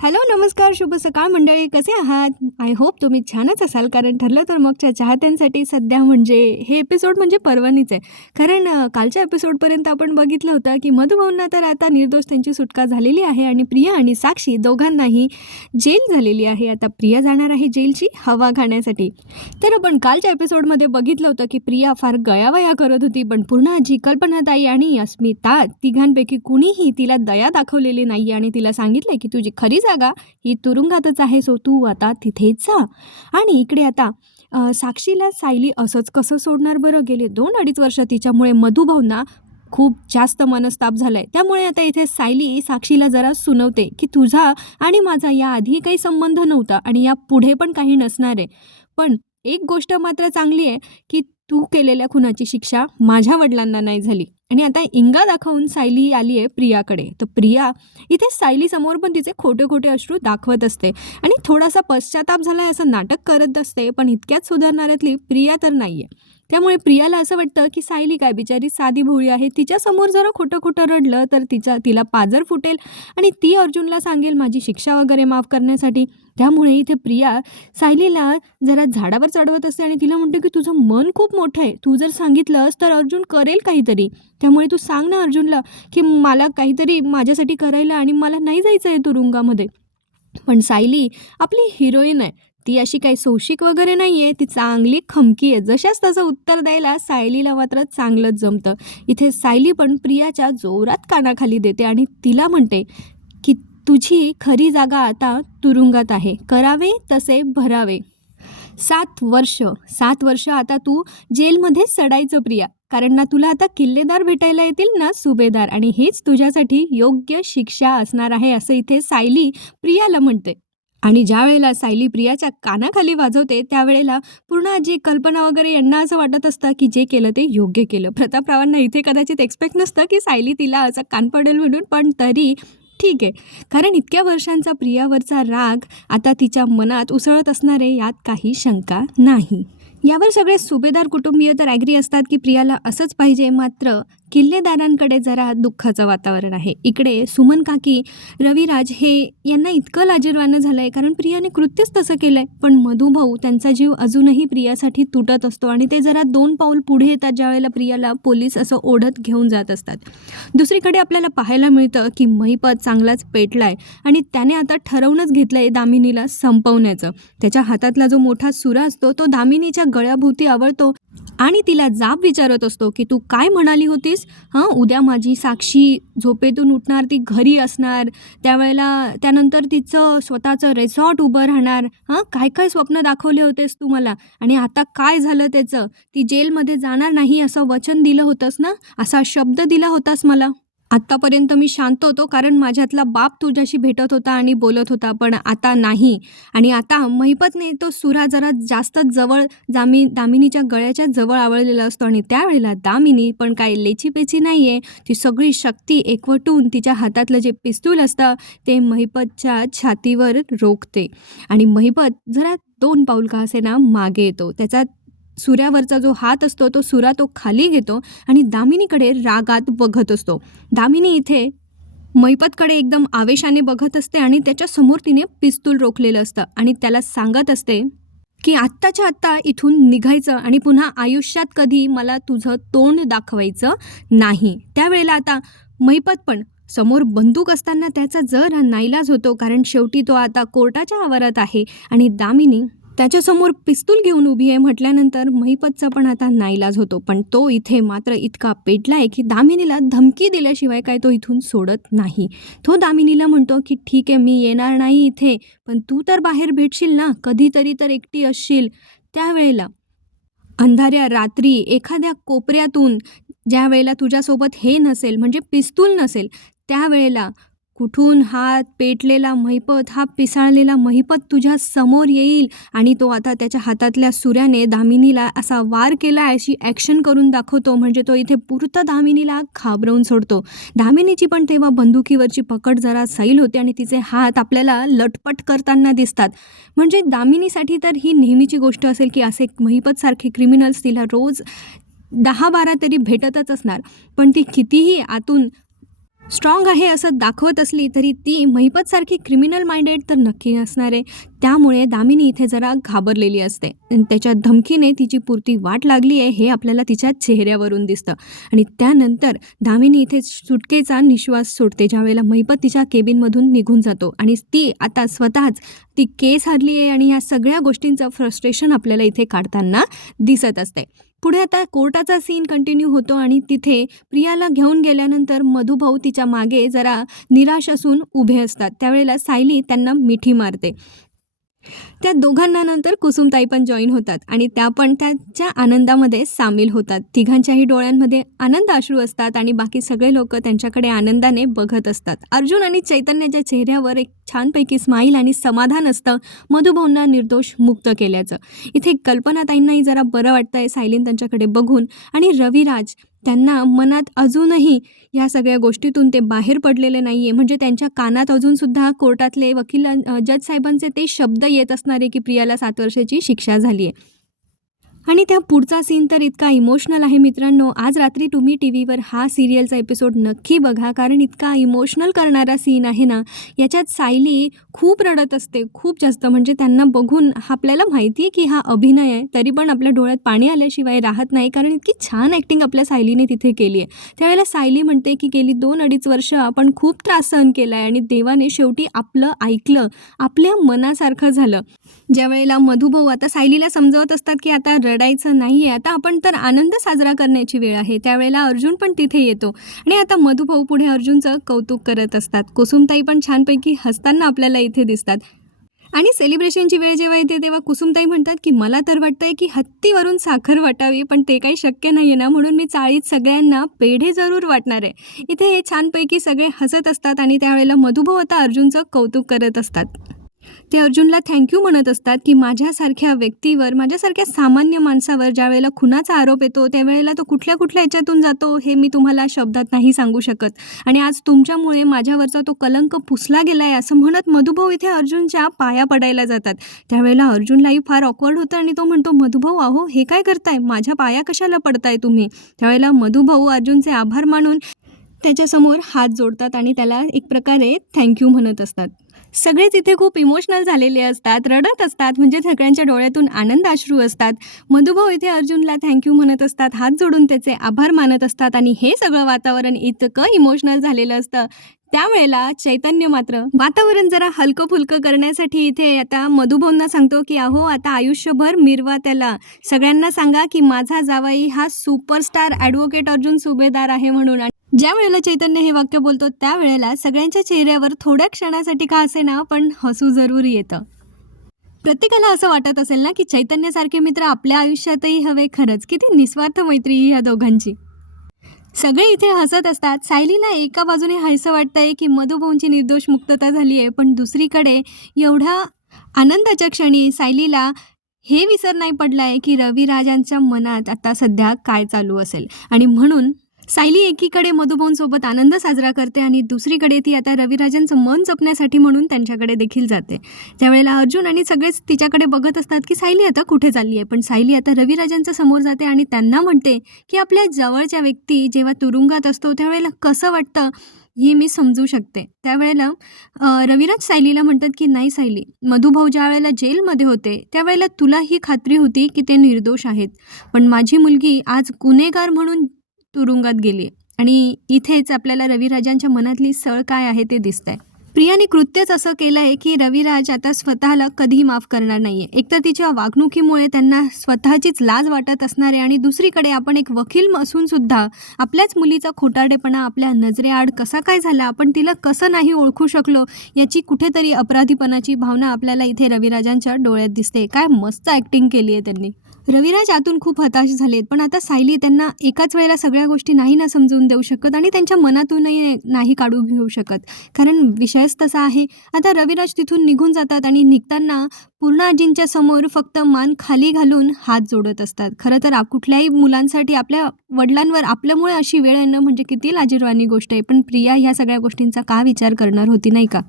Hello नमस्कार शुभ सकाळ मंडळी. कसे आहात? आय होप तुम्ही छानच असाल. कारण ठरलं तर मगच्या चाहत्यांसाठी सध्या म्हणजे हे एपिसोड म्हणजे पर्वणीच आहे. कारण कालच्या एपिसोडपर्यंत आपण बघितलं होतं की मधुभाऊंना तर आता निर्दोष त्यांची सुटका झालेली आहे आणि प्रिया आणि साक्षी दोघांनाही जेल झालेली आहे. आता प्रिया जाणार आहे जेलची हवा खाण्यासाठी. तर आपण कालच्या एपिसोडमध्ये बघितलं होतं की प्रिया फार गयावया करत होती पण पूर्ण जी कल्पनाताई आणि अस्मिता तिघांपैकी कुणीही तिला दया दाखवलेली नाही आणि तिला सांगितलं की तुझी खरी जागा ही तुरुंगातच आहे सो तू आता तिथेच जा. आणि इकडे आता साक्षीला सायली असंच कसं सोडणार बरं? गेले दोन अडीच वर्ष तिच्यामुळे मधुभावना खूप जास्त मनस्ताप झालाय. त्यामुळे आता इथे सायली साक्षीला जरा सुनवते की तुझा आणि माझा याआधी काही संबंध नव्हता आणि या पुढे पण काही नसणार आहे. पण एक गोष्ट मात्र चांगली आहे की तू केलेल्या खुनाची शिक्षा माझ्या वडिलांना नाही झाली. आणि आता इंगा दाखवून सायली आली आहे प्रियाकडे. तर प्रिया इथे सायलीसमोर पण तिचे खोटे खोटे अश्रू दाखवत असते. आणि थोडासा पश्चाताप झाला असं नाटक करत असते पण इतक्याच सुधारणाऱ्यातली प्रिया तर नाही आहे त्यामुळे प्रियाला असं वाटतं की सायली काय बिचारी साधी भोळी आहे. तिच्यासमोर जरा खोटं खोटं रडलं तर तिचा तिला पाजर फुटेल आणि ती अर्जुनला सांगेल माझी शिक्षा वगैरे माफ करण्यासाठी. त्यामुळे इथे प्रिया सायलीला जरा झाडावर चढवत असते आणि तिला म्हणते की तुझं मन खूप मोठं आहे. तू जर सांगितलंस तर अर्जुन करेल काहीतरी. त्यामुळे तू सांग ना अर्जुनला की मला काहीतरी माझ्यासाठी करायला आणि मला नाही जायचं आहे तुरुंगामध्ये. पण सायली आपली हिरोईन आहे. ती अशी काही सौशिक वगैरे नाही आहे ती चांगली खमकी आहे. जशाच तसं उत्तर द्यायला सायलीला मात्र चांगलंच जमतं. इथे सायली पण प्रियाच्या जोरात कानाखाली देते आणि तिला म्हणते की तुझी खरी जागा आता तुरुंगात आहे. करावे तसे भरावे. सात वर्ष. सात वर्ष आता तू जेलमध्ये सडायचं प्रिया. कारण ना तुला आता किल्लेदार भेटायला येतील ना सुभेदार. आणि हेच तुझ्यासाठी योग्य शिक्षा असणार आहे असं इथे सायली प्रियाला म्हणते. आणि ज्या वेळेला सायली प्रियाच्या कानाखाली वाजवते त्यावेळेला पूर्ण आजी कल्पना वगैरे यांना असं वाटत असतं की जे केलं ते योग्य केलं. प्रतापरावांना इथे कदाचित एक्सपेक्ट नसतं की सायली तिला असं कान पडेल म्हणून पण तरी ठीक आहे. कारण इतक्या वर्षांचा प्रियावरचा राग आता तिच्या मनात उसळत असणारे यात काही शंका नाही. यावर सगळे सुभेदार कुटुंबीय तर ॲग्री असतात की प्रियाला असंच पाहिजे मात्र किल्लेदारांकडे जरा दुःखाचं वातावरण आहे. इकडे सुमन काकी रविराज हे यांना इतकं लाजीरवानं झालं आहे कारण प्रियाने कृत्यच तसं केलं आहे पण मधुभाऊ त्यांचा जीव अजूनही प्रियासाठी तुटत असतो आणि ते जरा दोन पाऊल पुढे येतात ज्यावेळेला प्रियाला पोलीस असं ओढत घेऊन जात असतात. दुसरीकडे आपल्याला पाहायला मिळतं की महिपत चांगलाच पेटला आहे आणि त्याने आता ठरवूनच घेतलं आहे दामिनीला संपवण्याचं. त्याच्या हातातला जो मोठा सुरा असतो तो दामिनीच्या गळ्याभोवती आवडतो आणि तिला जाब विचारत असतो की तू काय म्हणाली होतीस? हां उद्या माझी साक्षी झोपेतून उठणार ती घरी असणार. त्यावेळेला त्यानंतर तिचं स्वतःचं रेसॉर्ट उभं राहणार. हां काय काय स्वप्न दाखवले होतेस तू मला? आणि आता काय झालं त्याचं? ती जेलमध्ये जाणार नाही असं वचन दिलं होतंस ना? असा शब्द दिला होतास मला. आत्तापर्यंत मी शांत होतो कारण माझ्यातला बाप तुझ्याशी भेटत होता आणि बोलत होता पण आता नाही. आणि आता महिपतने तो सुरा जरा जास्तच जवळ जामी दामिनीच्या गळ्याच्या जवळ आवळलेला असतो आणि त्यावेळेला दामिनी पण काय लेचीपेची नाही आहे ती सगळी शक्ती एकवटून तिच्या हातातलं जे पिस्तूल असतं ते महिपतच्या छातीवर रोखते. आणि महिपत जरा दोन पाऊल का असे ना मागे येतो. त्याचा सूर्यावरचा जो हात असतो तो सुरा तो खाली घेतो आणि दामिनीकडे रागात बघत असतो. दामिनी इथे मैपतकडे एकदम आवेशाने बघत असते आणि त्याच्यासमोर तिने पिस्तूल रोखलेलं असतं आणि त्याला सांगत असते की आत्ताच्या आत्ता इथून निघायचं आणि पुन्हा आयुष्यात कधी मला तुझं तोंड दाखवायचं नाही. त्यावेळेला आता मैपत पण समोर बंदूक असताना त्याचा जर नाईलाज होतो कारण शेवटी तो आता कोर्टाच्या आवारात आहे आणि दामिनी त्याच्यासमोर पिस्तूल घेऊन उभी आहे म्हटल्यानंतर महिपतचा पण आता नाईलाज होतो. पण तो इथे मात्र इतका पेटला आहे की दामिनीला धमकी दिल्याशिवाय काय तो इथून सोडत नाही. तो दामिनीला म्हणतो की ठीक आहे मी येणार नाही इथे पण तू तर बाहेर भेटशील ना? कधीतरी तर एकटी असशील. त्यावेळेला अंधाऱ्या रात्री एखाद्या कोपऱ्यातून ज्या वेळेला तुझ्यासोबत हे नसेल म्हणजे पिस्तूल नसेल त्यावेळेला कुठून हा पेटलेला महिपत हा पिसाळलेला महिपत तुझ्या समोर येईल आणि तो आता त्याच्या हातातल्या सुऱ्याने दामिनीला असा वार केला अशी ॲक्शन करून दाखवतो. म्हणजे तो इथे पुरता दामिनीला घाबरवून सोडतो. दामिनीची पण तेव्हा बंदुकीवरची पकड जरा सैल होते आणि तिचे हात आपल्याला लटपट करताना दिसतात. म्हणजे दामिनीसाठी तर ही नेहमीची गोष्ट असेल की असे महिपतसारखे क्रिमिनल्स तिला रोज दहा बारा तरी भेटतच असणार. पण ती कितीही आतून स्ट्रॉंग आहे असं दाखवत असली तरी ती महिपतसारखी क्रिमिनल माइंडेड तर नक्की नसणार आहे. त्यामुळे दामिनी इथे जरा घाबरलेली असते. आणि त्याच्या धमकीने तिची पुरती वाट लागली आहे हे आपल्याला तिच्या चेहऱ्यावरून दिसतं. आणि त्यानंतर दामिनी इथे सुटकेचा निश्वास सोडते ज्यावेळेला महिपत तिच्या केबिनमधून निघून जातो. आणि ती आता स्वतःच ती केस हरली आहे आणि या सगळ्या गोष्टींचं फ्रस्ट्रेशन आपल्याला इथे काढताना दिसत असते. पुढे आता कोर्टाचा सीन कंटिन्यू होतो आणि तिथे प्रियाला घेऊन गेल्यानंतर मधुभाऊ तिच्यामागे जरा निराश असून उभे असतात. त्यावेळेला सायली त्यांना मिठी मारते. त्या दोघांना नंतर कुसुमताई पण जॉईन होतात आणि त्या पण त्याच्या आनंदामध्ये सामील होतात. तिघांच्याही डोळ्यांमध्ये आनंद अश्रू असतात आणि बाकी सगळे लोक त्यांच्याकडे आनंदाने बघत असतात. अर्जुन आणि चैतन्याच्या चेहऱ्यावर एक छानपैकी स्माईल आणि समाधान असतं. मधुभाऊंना निर्दोष मुक्त केल्याचं. इथे कल्पनाताईंनाही जरा बरं वाटतंय सायलीन त्यांच्याकडे बघून. आणि रविराज त्यांना मनात अजूनही या सगळ्या गोष्टीतून ते बाहेर पडलेले नाही आहे म्हणजे त्यांच्या कानात अजूनसुद्धा कोर्टातले वकील जज साहेबांचे ते शब्द येत असणारे की प्रियाला सात वर्षाची शिक्षा झाली आहे आणि त्या पुढचा सीन तर इतका इमोशनल आहे मित्रांनो. आज रात्री तुम्ही टी व्हीवर हा सिरियलचा एपिसोड नक्की बघा. कारण इतका इमोशनल करणारा सीन आहे ना याच्यात सायली खूप रडत असते. खूप जास्त. म्हणजे त्यांना बघून आपल्याला माहिती आहे की हा अभिनय आहे. तरी पण आपल्या डोळ्यात पाणी आल्याशिवाय राहत नाही. कारण इतकी छान ॲक्टिंग आपल्या सायलीने तिथे केली आहे त्यावेळेला सायली म्हणते की गेली दोन अडीच वर्ष आपण खूप त्रास सहन केला आहे आणि देवाने शेवटी आपलं ऐकलं. आपल्या मनासारखं झालं. ज्या वेळेला मधुभाऊ आता सायलीला समजवत असतात की आता रडायचं नाही आहे आता आपण तर आनंद साजरा करण्याची वेळ आहे. त्यावेळेला अर्जुन पण तिथे येतो. आणि आता मधुभाऊ पुढे अर्जुनचं कौतुक करत असतात. कुसुमताई पण छानपैकी हसताना आपल्याला इथे दिसतात. आणि सेलिब्रेशनची वेळ जेव्हा येते तेव्हा कुसुमताई म्हणतात की मला तर वाटतंय की हत्तीवरून साखर वाटावी पण ते काही शक्य नाही आहे ना म्हणून मी चाळीत सगळ्यांना पेढे जरूर वाटणार आहे. इथे हे छानपैकी सगळे हसत असतात आणि त्यावेळेला मधुभाऊ आता अर्जुनचं कौतुक करत असतात. ते अर्जुनला थँक्यू म्हणत असतात की माझ्यासारख्या व्यक्तीवर माझ्यासारख्या सामान्य माणसावर ज्या वेळेला खुनाचा आरोप येतो त्यावेळेला तो कुठल्या कुठल्या याच्यातून जातो हे मी तुम्हाला शब्दात नाही सांगू शकत. आणि आज तुमच्यामुळे माझ्यावरचा तो कलंक पुसला गेला आहे असं म्हणत मधुभाऊ इथे अर्जुनच्या पाया पडायला जातात. त्यावेळेला अर्जुनलाही फार ऑकवर्ड होतं आणि तो म्हणतो मधुभाऊ अहो हे काय करताय? माझ्या पाया कशाला पडताय तुम्ही? त्यावेळेला मधुभाऊ अर्जुनचे आभार मानून त्याच्यासमोर हात जोडतात आणि त्याला एक प्रकारे थँक्यू म्हणत असतात. सगळेच इथे खूप इमोशनल झालेले असतात रडत असतात म्हणजे सगळ्यांच्या डोळ्यातून आनंद अश्रू असतात. मधुभाऊ इथे अर्जुनला थँक्यू म्हणत असतात हात जोडून त्याचे आभार मानत असतात आणि हे सगळं वातावरण इतकं इमोशनल झालेलं असतं. त्यावेळेला चैतन्य मात्र वातावरण जरा हलकं फुलकं करण्यासाठी इथे आता मधुभाऊंना सांगतो की अहो आता आयुष्यभर मिरवा त्याला. सगळ्यांना सांगा की माझा जावाई हा सुपरस्टार ॲडव्होकेट अर्जुन सुभेदार आहे म्हणून. ज्या वेळेला चैतन्य हे वाक्य बोलतो त्यावेळेला सगळ्यांच्या चेहऱ्यावर थोड्या क्षणासाठी का असे ना पण हसू जरूर येतं. प्रत्येकाला असं वाटत असेल ना की चैतन्यासारखे मित्र आपल्या आयुष्यातही हवे खरंच. किती निस्वार्थ मैत्री ही ह्या दोघांची. सगळे इथे हसत असतात. सायलीला एका बाजूने हायसं वाटतंय की मधुभाऊंची निर्दोष मुक्तता झाली आहे पण दुसरीकडे एवढ्या आनंदाच्या क्षणी सायलीला हे विसर नाही पडला आहे की रविराजांच्या मनात आता सध्या काय चालू असेल. आणि म्हणून सायली एकीकडे मधुभाऊंसोबत आनंद साजरा करते आणि दुसरीकडे ती आता रविराजांचं मन जपण्यासाठी म्हणून त्यांच्याकडे देखील जाते. त्यावेळेला अर्जुन आणि सगळेच तिच्याकडे बघत असतात की सायली आता कुठे चालली आहे. पण सायली आता रविराजांच्या समोर जाते आणि त्यांना म्हणते की आपल्या जवळच्या व्यक्ती जेव्हा तुरुंगात असतो त्यावेळेला कसं वाटतं हे मी समजू शकते. त्यावेळेला रविराज सायलीला म्हणतात की नाही सायली मधुभाऊ ज्या वेळेला जेलमध्ये होते त्यावेळेला तुला ही खात्री होती की ते निर्दोष आहेत. पण माझी मुलगी आज गुन्हेगार म्हणून तुरुंगात गेली. आणि इथेच आपल्याला रविराजांच्या मनातली सळ काय आहे ते दिसतंय. प्रियाने कृत्यच असं केलं आहे की रविराज आता स्वतःला कधीही माफ करणार नाही आहे एकतर तिच्या वागणुकीमुळे त्यांना स्वतःचीच लाज वाटत असणार आहे आणि दुसरीकडे आपण एक वकील असून सुद्धा आपल्याच मुलीचा खोटारडेपणा आपल्या नजरेआड कसा काय झाला आपण तिला कसं नाही ओळखू शकलो याची कुठेतरी अपराधीपणाची भावना आपल्याला इथे रविराजांच्या डोळ्यात दिसते. काय मस्त ॲक्टिंग केली आहे त्यांनी. रविराज आतून खूप हताश झालेत. पण आता सायली त्यांना एकाच वेळेला सगळ्या गोष्टी नाही ना समजून देऊ शकत आणि त्यांच्या मनातूनही नाही काढू घेऊ शकत. कारण विषयच तसा आहे. आता रविराज तिथून निघून जातात आणि निघताना पूर्ण आजींच्या समोर फक्त मान खाली घालून हात जोडत असतात. खरं तर कुठल्याही मुलांसाठी आपल्या वडिलांवर आपल्यामुळे अशी वेळ येणं म्हणजे किती लाजीरवाणी गोष्ट आहे. पण प्रिया ह्या सगळ्या गोष्टींचा का विचार करणार होती नाही का?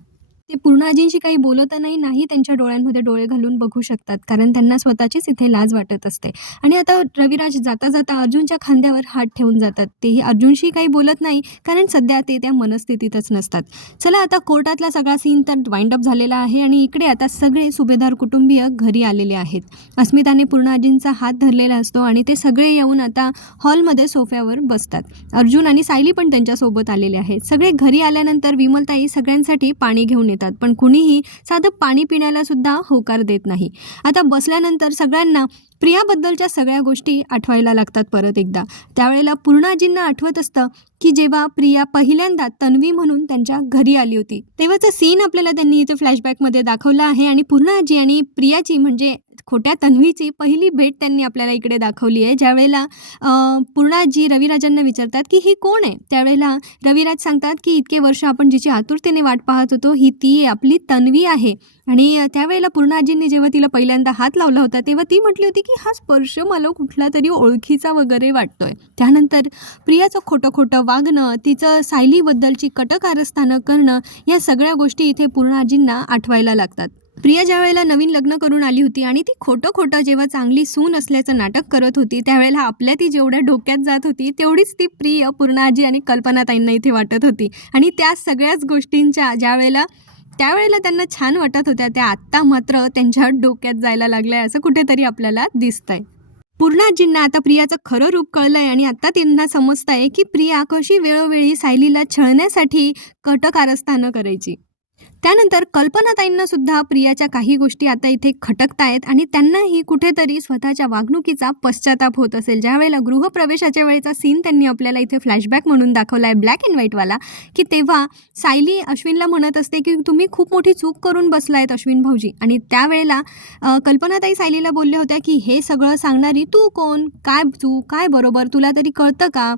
ते पूर्णाजींशी काही बोलतानाही नाही त्यांच्या डोळ्यांमध्ये डोळे घालून बघू शकतात. कारण त्यांना स्वतःचीच इथे लाज वाटत असते. आणि आता रविराज जाता जाता अर्जुनच्या खांद्यावर हात ठेवून जातात. तेही अर्जुनशी काही बोलत नाही कारण सध्या ते त्या मनस्थितीतच नसतात. चला आता कोर्टातला सगळा सीन तर वाइंड अप झालेला आहे आणि इकडे आता सगळे सुभेदार कुटुंबीय घरी आलेले आहेत. अस्मिताने पूर्णाजींचा हात धरलेला असतो आणि ते सगळे येऊन आता हॉलमध्ये सोफ्यावर बसतात. अर्जुन आणि सायली पण त्यांच्यासोबत आलेले आहेत. सगळे घरी आल्यानंतर विमलताई सगळ्यांसाठी पाणी घेऊन येतात. पण कुणीही साधं पाणी पिण्याला सुद्धा होकार देत नाही. आता बसल्यानंतर सगळ्यांना प्रियाबद्दलच्या सगळ्या गोष्टी आठवायला लागतात परत एकदा. त्यावेळेला पूर्णाजींना आठवत असतं की जेव्हा प्रिया पहिल्यांदा तन्वी म्हणून त्यांच्या घरी आली होती. तेव्हाचं सीन आपल्याला त्यांनी इथे फ्लॅशबॅकमध्ये दाखवलं आहे आणि पूर्णाजी आणि प्रियाची म्हणजे खोट्या तन्वीची पहिली भेट त्यांनी आपल्याला इकडे दाखवली आहे. ज्यावेळेला पूर्णाजी रविराजांना विचारतात की ही कोण आहे? त्यावेळेला रविराज सांगतात की इतके वर्ष आपण जिची आतुरतेने वाट पाहत होतो ही ती आपली तन्वी आहे. आणि त्यावेळेला त्यावेळेला पूर्णाजींनी जेव्हा तिला पहिल्यांदा हात लावला होता तेव्हा ती म्हटली होती की हा स्पर्श मला कुठला तरी ओळखीचा वगैरे वाटतोय. त्यानंतर प्रियाचं खोटं खोटं वागणं तिचं सायलीबद्दलची कटकारस्थानं करणं या सगळ्या गोष्टी इथे पूर्णाजींना आठवायला लागतात. प्रिया ज्या वेळेला नवीन लग्न करून आली होती आणि ती खोटं खोटं जेव्हा चांगली सून असल्याचं नाटक करत होती त्यावेळेला आपल्या ती जेवढ्या डोक्यात जात होती तेवढीच ती प्रिय पूर्णाजी आणि कल्पनाताईंना इथे वाटत होती. आणि त्या सगळ्याच गोष्टींच्या ज्या वेळेला त्यावेळेला त्यांना छान वाटत होत्या. त्या आत्ता मात्र त्यांच्या डोक्यात जायला लागल्या असं कुठेतरी आपल्याला दिसतंय. पूर्णाजींना आता प्रियाचं खरं रूप कळलंय आणि आता त्यांना समजतंय की प्रिया कशी वेळोवेळी सायलीला छळण्यासाठी कटकारस्थानं करायची. त्यानंतर कल्पनाताईंना सुद्धा प्रियाच्या काही गोष्टी आता इथे खटकतायत आणि त्यांनाही कुठेतरी स्वतःच्या वागणुकीचा पश्चाताप होत असेल. ज्या वेळेला गृहप्रवेशाच्या वेळेचा सीन त्यांनी आपल्याला इथे फ्लॅशबॅक म्हणून दाखवला आहे ब्लॅक अँड व्हाईटवाला की तेव्हा सायली अश्विनला म्हणत असते की तुम्ही खूप मोठी चूक करून बसलायत अश्विन भाऊजी. आणि त्यावेळेला कल्पनाताई सायलीला बोलल्या होत्या की हे सगळं सांगणारी तू कोण? काय चूक? काय बरोबर? तुला तरी कळतं का?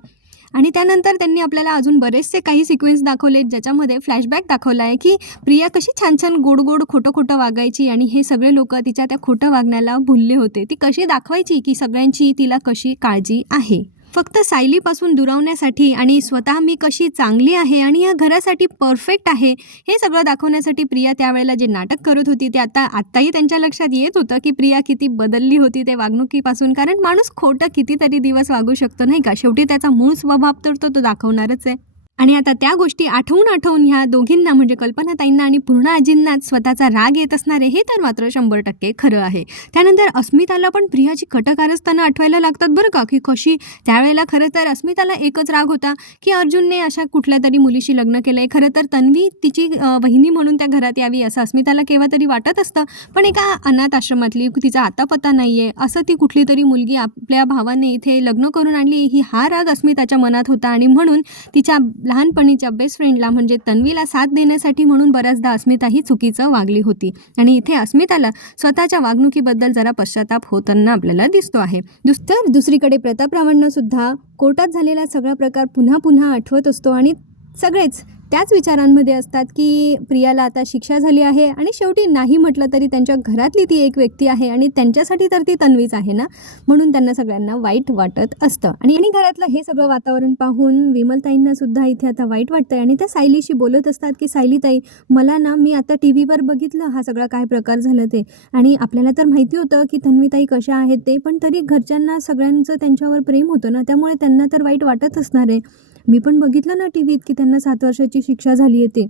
आणि त्यानंतर त्यांनी आपल्याला अजून बरेचसे काही सिक्वेन्स दाखवले ज्याच्यामध्ये फ्लॅशबॅक दाखवला आहे की प्रिया कशी छान छान गोड गोड खोटं खोटं वागायची आणि हे सगळे लोक तिच्या त्या खोटं वागण्याला भुलले होते. ती कशी दाखवायची की सगळ्यांची तिला कशी काळजी आहे? फक्त सायलीपासून दुरावण्यासाठी आणि स्वतः मी कशी चांगली आहे आणि या घरासाठी परफेक्ट आहे हे सगळं दाखवण्यासाठी प्रिया त्यावेळेला जे नाटक करत होती ते आता आत्ताही त्यांच्या लक्षात येत होतं की प्रिया किती बदलली होती ते वागणुकीपासून. कारण माणूस खोटं कितीतरी दिवस वागू शकतो नाही का? शेवटी त्याचा मूळ स्वभाव तर तो तो दाखवणारच आहे. आणि आता त्या गोष्टी आठवून आठवून ह्या दोघींना म्हणजे कल्पनाताईंना आणि पूर्ण आजींनाच स्वतःचा राग येत असणारे हे तर मात्र शंभर टक्के खरं आहे. त्यानंतर अस्मिताला पण प्रियाची कटकारस्थानं आठवायला लागतात बरं का की कशी? त्यावेळेला खरं तर अस्मिताला एकच राग होता की अर्जुनने अशा कुठल्या तरी मुलीशी लग्न केलं आहे खरं तर तन्वी तिची वहिनी म्हणून त्या घरात यावी असं अस्मिताला केव्हा तरी वाटत असतं. पण एका अनाथ आश्रमातली तिचा आता पत्ता नाही आहे असं ती कुठली तरी मुलगी आपल्या भावाने इथे लग्न करून आणली. ही हा राग अस्मिताच्या मनात होता आणि म्हणून तिच्या लहानपणीच्या बेस्ट फ्रेंडला म्हणजे तन्वीला साथ देण्यासाठी म्हणून बऱ्याचदा अस्मिता ही चुकीचं वागली होती. आणि इथे अस्मिताला स्वतःच्या वागणुकीबद्दल जरा पश्चाताप होताना आपल्याला दिसतो आहे. दुसतर दुसरीकडे प्रतापरावांना सुद्धा कोर्टात झालेला सगळा प्रकार पुन्हा पुन्हा आठवत असतो आणि सगळेच त्याच विचारांमध्ये असतात की प्रियाला आता शिक्षा झाली आहे आणि शेवटी नाही म्हटलं तरी त्यांच्या घरातली ती एक व्यक्ती आहे आणि त्यांच्यासाठी तर ती तन्वीच आहे ना? म्हणून त्यांना सगळ्यांना वाईट वाटत असतं. आणि आणि घरातलं हे सगळं वातावरण पाहून विमलताईंना सुद्धा इथे आता वाईट वाटतंय आणि त्या सायलीशी बोलत असतात की सायलीताई मला ना मी आता टी व्हीवर बघितलं हा सगळा काय प्रकार झाला ते. आणि आपल्याला तर माहिती होतं की तन्वीताई कशा आहेत ते पण तरी घरच्यांना सगळ्यांचं त्यांच्यावर प्रेम होतं ना त्यामुळे त्यांना तर वाईट वाटत असणार आहे. मी पण बघितलं ना टी व्हीत की त्यांना सात वर्षाची शिक्षा झाली आहे ते.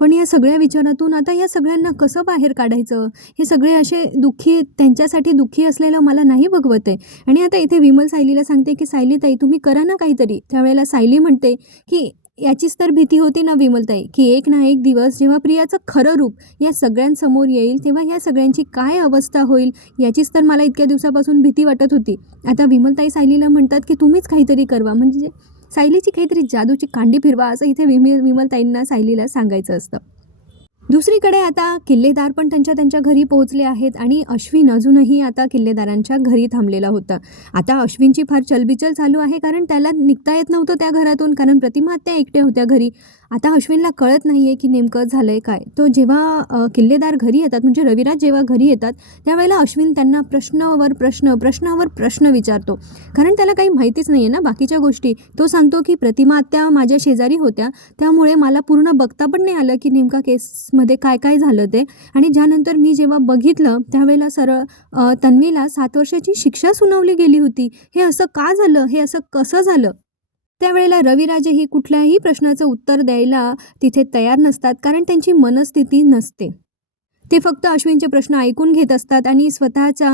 पण या सगळ्या विचारातून आता या सगळ्यांना कसं बाहेर काढायचं? हे सगळे असे दुःखी त्यांच्यासाठी दुःखी असलेलं मला नाही बघवत आहे. आणि आता इथे विमल सायलीला सांगते की सायलीताई तुम्ही करा ना काहीतरी. त्यावेळेला सायली म्हणते की याचीच तर भीती होती ना विमलताई की एक ना एक दिवस जेव्हा प्रियाचं खरं रूप या सगळ्यांसमोर येईल तेव्हा ह्या सगळ्यांची काय अवस्था होईल? याचीच तर मला इतक्या दिवसापासून भीती वाटत होती. आता विमलताई सायलीला म्हणतात की तुम्हीच काहीतरी करवा. म्हणजे सायलीची काहीतरी जादूची कांडी फिरवा असं इथे विमल विमलताईंना सायलीला सांगायचं असतं. दुसरीकडे आता किल्लेदार पण त्यांच्या त्यांच्या घरी पोहोचले आहेत आणि अश्विन अजूनही आता किल्लेदारांच्या घरी थांबलेला होता. आता अश्विनची फार चलबिचल चालू आहे कारण त्याला निघता येत नव्हतं त्या घरातून कारण प्रतिमा त्या एकट्या होत्या घरी. आता अश्विनला कळत नाही आहे की नेमकं झालं आहे काय. तो जेव्हा किल्लेदार घरी येतात म्हणजे रविराज जेव्हा घरी येतात त्यावेळेला अश्विन त्यांना प्रश्नावर प्रश्न प्रश्नावर प्रश्न विचारतो. कारण त्याला काही माहितीच नाही आहे ना बाकीच्या गोष्टी. तो सांगतो की प्रतिमा त्या माझ्या शेजारी होत्या. त्यामुळे मला पूर्ण बघता पण नाही आलं की नेमका केसमध्ये काय काय झालं ते. आणि ज्यानंतर मी जेव्हा बघितलं त्यावेळेला सरळ तन्वीला सात वर्षाची शिक्षा सुनावली गेली होती. हे असं का झालं? हे असं कसं झालं? त्यावेळेला रविराजेही कुठल्याही प्रश्नाचं उत्तर द्यायला तिथे तयार नसतात कारण त्यांची मनस्थिती नसते. ते फक्त अश्विनचे प्रश्न ऐकून घेत असतात आणि स्वतःच्या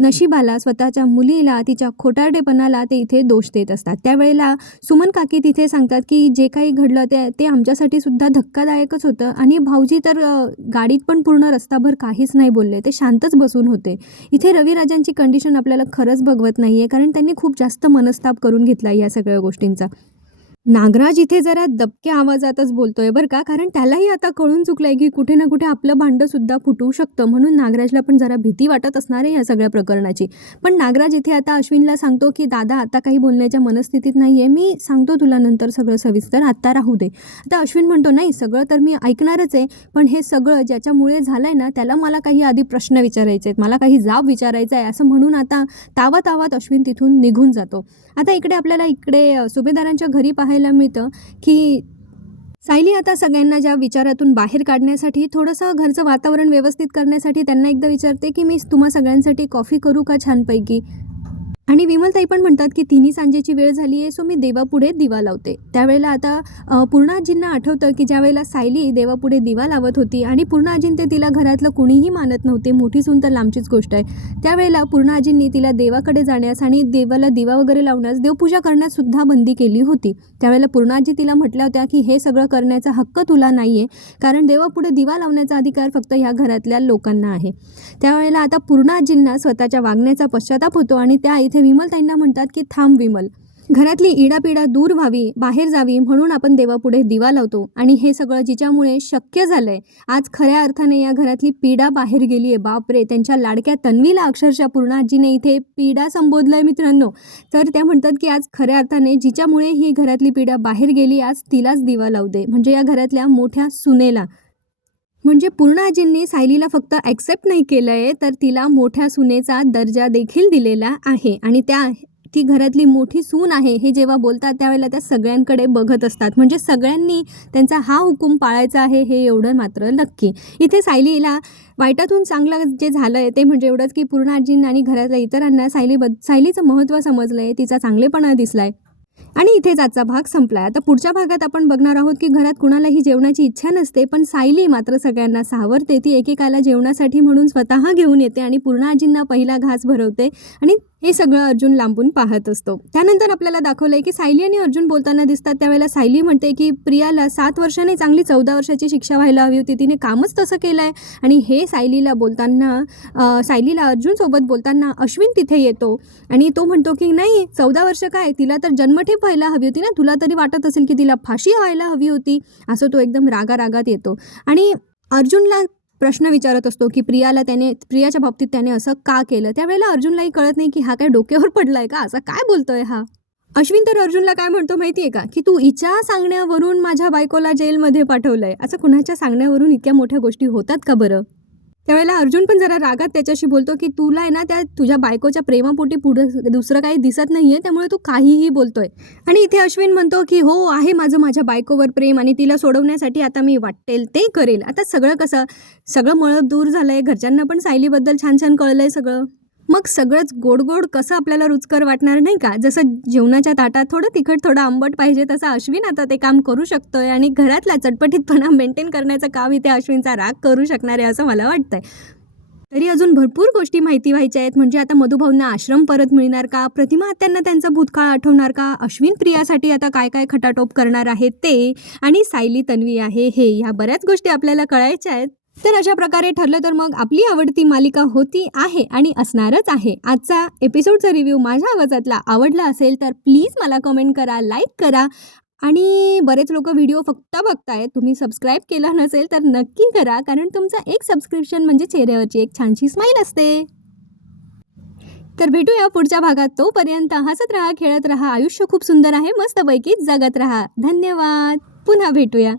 नशिबाला स्वतःच्या मुलीला तिच्या खोटारडेपणाला ते इथे दोष देत असतात. त्यावेळेला सुमन काकी तिथे सांगतात की जे काही घडलं ते ते आमच्यासाठी सुद्धा धक्कादायकच होतं आणि भाऊजी तर गाडीत पण पूर्ण रस्ताभर काहीच नाही बोलले. ते शांतच बसून होते. इथे रविराजांची कंडिशन आपल्याला खरंच बघवत नाही आहे कारण त्यांनी खूप जास्त मनस्ताप करून घेतला या सगळ्या गोष्टींचा. नागराज इथे जरा दबक्या आवाजातच बोलतोय बरं का कारण त्यालाही आता कळून चुकलंय की कुठे ना कुठे आपलं भांडं सुद्धा फुटू शकतं. म्हणून नागराजला पण जरा भीती वाटत असणार आहे या सगळ्या प्रकरणाची. पण नागराज इथे आता अश्विनला सांगतो की दादा आता काही बोलण्याच्या मनस्थितीत नाही आहे मी सांगतो तुला नंतर सगळं सविस्तर. आत्ता राहू दे. आता अश्विन म्हणतो नाही सगळं तर मी ऐकणारच आहे. पण हे सगळं ज्याच्यामुळे झालं आहे ना त्याला मला काही आधी प्रश्न विचारायचे आहेत. मला काही जाब विचारायचा आहे. असं म्हणून आता तावा तावात अश्विन तिथून निघून जातो. आता इकडे आपल्याला इकडे सुभेदारांच्या घरी पाहायला पाहायला मिळतं की सायली आता सगळ्यांना ज्या विचारातून बाहेर काढण्यासाठी थोडंसं घरचं वातावरण व्यवस्थित करण्यासाठी त्यांना एकदा विचारते की मी तुम्हा सगळ्यांसाठी कॉफी करू का छानपैकी? आणि विमलताई पण म्हणतात की तिन्ही सांजेची वेळ झाली आहे सो मी देवापुढे दिवा लावते. त्यावेळेला आता पूर्णाजींना आठवतं की ज्यावेळेला सायली देवापुढे दिवा लावत होती आणि पूर्णाजीन ते तिला घरातलं कुणीही मानत नव्हते मोठी सून तर लांबचीच गोष्ट आहे. त्यावेळेला पूर्णाजींनी तिला देवाकडे जाण्यास आणि देवाला दिवा वगैरे लावण्यास देवपूजा करण्यास सुद्धा बंदी केली होती. त्यावेळेला पूर्णाजी तिला म्हटल्या होत्या की हे सगळं करण्याचा हक्क तुला नाही आहे कारण देवापुढे दिवा लावण्याचा अधिकार फक्त ह्या घरातल्या लोकांना आहे. त्यावेळेला आता पूर्णाजींना स्वतःच्या वागण्याचा पश्चाताप होतो आणि त्या इथे विमलताईंना म्हणतात की थांब विमल. घरातली इडापिडा दूर व्हावी बाहेर जावी म्हणून आपण देवापुढे दिवा लावतो आणि हे सगळं जिच्यामुळे शक्य झालंय? आज खऱ्या अर्थाने या घरातली पीडा बाहेर गेली आहे बापरे! त्यांच्या लाडक्या तन्वीला अक्षरशः पूर्णाजीने इथे पीडा संबोधलंय मित्रांनो. तर त्या म्हणतात की आज खऱ्या अर्थाने जिच्यामुळे ही घरातली पीडा बाहेर गेली आज तिलाच दिवा लावते दे. म्हणजे या घरातल्या मोठ्या सुनेला म्हणजे पूर्ण आजींनी सायलीला फक्त ॲक्सेप्ट नाही केलं आहे तर तिला मोठ्या सुनेचा दर्जा देखील दिलेला आहे. आणि त्या ती घरातली मोठी सून आहे हे जेव्हा बोलतात त्यावेळेला त्या सगळ्यांकडे बघत असतात. म्हणजे सगळ्यांनी त्यांचा हा हुकूम पाळायचा आहे हे एवढं मात्र नक्की. इथे सायलीला वाईटातून चांगलं जे झालं आहे ते म्हणजे एवढंच की पूर्ण आजींना आणि घरातल्या इतरांना सायलीबद्द सायलीचं महत्त्व समजलं आहे तिचा चांगलेपणा दिसला आहे आणि इथेच आजचा भाग संपला आता पुढच्या भागात आपण बघणार आहोत की घरात कुणालाही जेवणाची इच्छा नसते पण सायली मात्र सगळ्यांना सावरते. ती एकेकाला जेवणासाठी म्हणून स्वतः घेऊन येते आणि पूर्ण आजींना पहिला घास भरवते आणि हे सगळं अर्जुन लांबून पाहत असतो. त्यानंतर आपल्याला दाखवलंय की सायली आणि अर्जुन बोलताना दिसतात. त्यावेळेला सायली म्हणते की प्रियाला सात वर्षाने चांगली चौदा वर्षाची शिक्षा व्हायला हवी होती. तिने कामच तसं केलं आहे आणि हे सायलीला बोलताना सायलीला अर्जुनसोबत बोलताना अश्विन तिथे येतो. आणि तो म्हणतो की नाही चौदा वर्ष काय? तिला तर जन्मठेप व्हायला हवी होती ना. तुला तरी वाटत असेल की तिला फाशी व्हायला हवी होती. असं तो एकदम रागा रागात येतो. आणि अर्जुनला प्रश्न विचारत असतो की प्रियाला त्याने प्रियाच्या बाबतीत त्याने असं का केलं? त्यावेळेला अर्जुनलाही कळत नाही की हा काय डोक्यावर पडलाय का? असं काय बोलतोय हा? अश्विन तर अर्जुनला काय म्हणतो माहिती आहे का? की तू इच्छा सांगण्यावरून माझ्या बायकोला जेलमध्ये पाठवलंय. असं कुणाच्या सांगण्यावरून इतक्या मोठ्या गोष्टी होतात का बरं? त्यावेळेला अर्जुन पण जरा रागात त्याच्याशी बोलतो की तुला आहे ना त्या तुझ्या बायकोच्या प्रेमापोटी पुढं दुसरं काही दिसत नाही आहे त्यामुळे तू काहीही बोलतोय. आणि इथे अश्विन म्हणतो की हो आहे माझं माझ्या बायकोवर प्रेम आणि तिला सोडवण्यासाठी आता मी वाटेल ते करेल. आता सगळं कसं? सगळं मळप दूर झालंय घरच्यांना पण सायलीबद्दल छान छान कळलंय सगळं. मग सगळंच गोड गोड कसं आपल्याला रुचकर वाटणार नाही का? जसं जेवणाच्या ताटात थोडं तिखट थोडं आंबट पाहिजे तसं अश्विन आता ते काम करू शकतोय आणि घरातला चटपटीतपणा मेंटेन करण्याचं काम इथे अश्विनचा राग करू शकणार आहे असं मला वाटतंय. तरी अजून भरपूर गोष्टी माहिती व्हायच्या आहेत. म्हणजे आता मधुभाऊंना आश्रम परत मिळणार का? प्रतिमा आत्यांना त्यांचा भूतकाळ आठवणार का? अश्विन प्रियासाठी आता काय काय खटाटोप करणार आहे ते? आणि सायली तन्वी आहे हे ह्या बऱ्याच गोष्टी आपल्याला कळायच्या आहेत. तर अशा प्रकारे ठरलं तर मग आपली आवडती मालिका होती आहे आणि असणारच आहे. आजचा एपिसोडचा रिव्ह्यू माझ्या आवाजातला आवडला असेल तर प्लीज मला कमेंट करा लाईक करा आणि बरेच लोक व्हिडिओ फक्त बघतायत. तुम्ही सबस्क्राईब केला नसेल तर नक्की करा कारण तुमचं एक सबस्क्रिप्शन म्हणजे चेहऱ्यावरची एक छानशी स्माईल असते. तर भेटूया पुढच्या भागात. तोपर्यंत हसत राहा खेळत राहा आयुष्य खूप सुंदर आहे मस्तपैकी जगत राहा. धन्यवाद. पुन्हा भेटूया.